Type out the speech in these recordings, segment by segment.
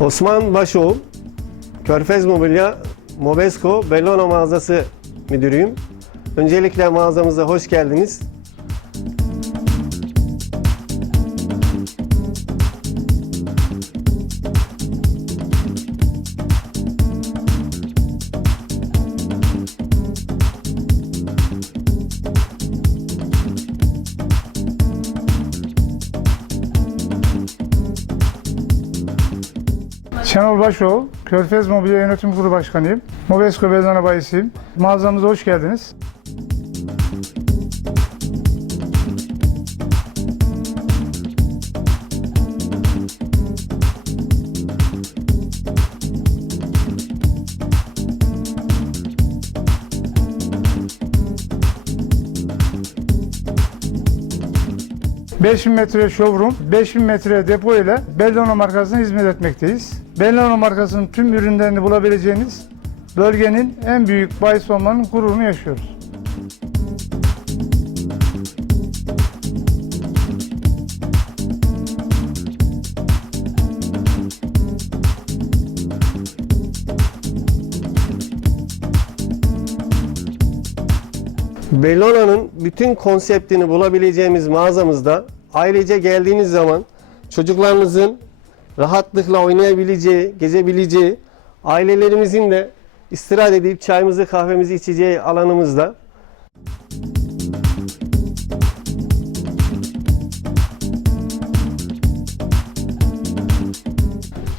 Osman Başoğul, Körfez Mobilya, Mobesko, Bellona mağazası müdürüyüm. Öncelikle mağazamıza hoş geldiniz. Şenol Başoğlu, Körfez Mobilya Yönetim Kurulu Başkanıyım. Mobesko Bezdana Bayisi'yim. Mağazamıza hoş geldiniz. ...5000 metre showroom, 5000 metre depo ile Bellona markasına hizmet etmekteyiz. Bellona markasının tüm ürünlerini bulabileceğiniz bölgenin en büyük bahis olmanın gururunu yaşıyoruz. Bellona'nın bütün konseptini bulabileceğimiz mağazamızda ailece geldiğiniz zaman çocuklarınızın rahatlıkla oynayabileceği, gezebileceği, ailelerimizin de istirahat edip çayımızı kahvemizi içeceği alanımızda.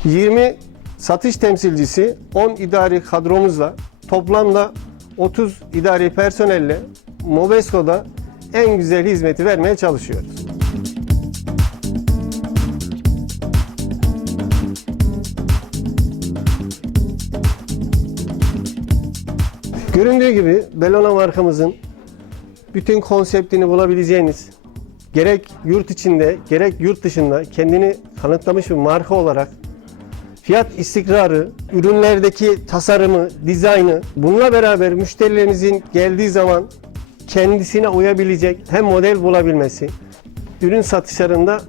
...20 satış temsilcisi, 10 idari kadromuzla toplamda 30 idari personelle Mobesko'da en güzel hizmeti vermeye çalışıyoruz. Göründüğü gibi Bellona markamızın bütün konseptini bulabileceğiniz gerek yurt içinde gerek yurt dışında kendini kanıtlamış bir marka olarak fiyat istikrarı, ürünlerdeki tasarımı, dizaynı bununla beraber müşterilerinizin geldiği zaman kendisine uyabilecek hem model bulabilmesi, ürün satışlarında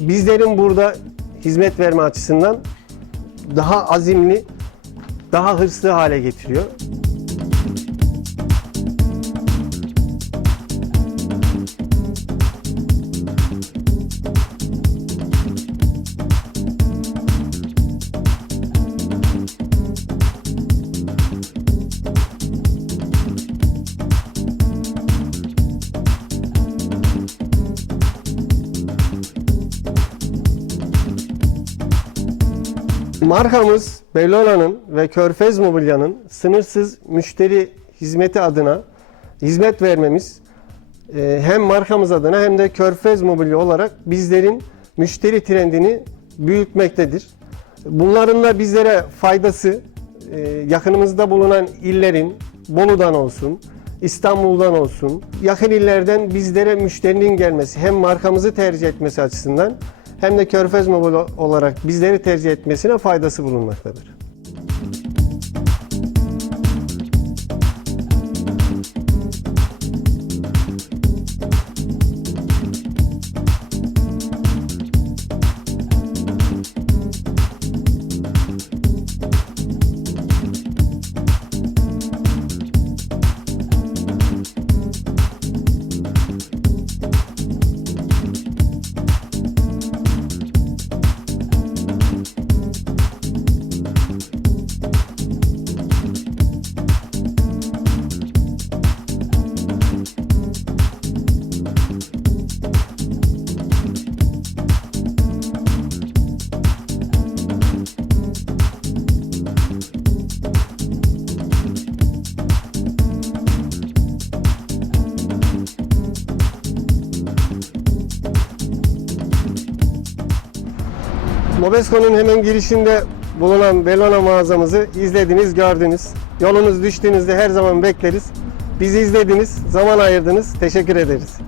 bizlerin burada hizmet verme açısından daha azimli, daha hırslı hale getiriyor. Markamız Bellona'nın ve Körfez Mobilya'nın sınırsız müşteri hizmeti adına hizmet vermemiz e, hem markamız adına hem de Körfez Mobilya olarak bizlerin müşteri trendini büyütmektedir. Bunların da bizlere faydası e, yakınımızda bulunan illerin Bolu'dan olsun, İstanbul'dan olsun, yakın illerden bizlere müşterinin gelmesi hem markamızı tercih etmesi açısından hem de Körfez Mobil olarak bizleri tercih etmesine faydası bulunmaktadır. Mobesko'nun hemen girişinde bulunan Bellona mağazamızı izlediniz, gördünüz. Yolunuz düştüğünüzde her zaman bekleriz. Bizi izlediniz, zaman ayırdınız. Teşekkür ederiz.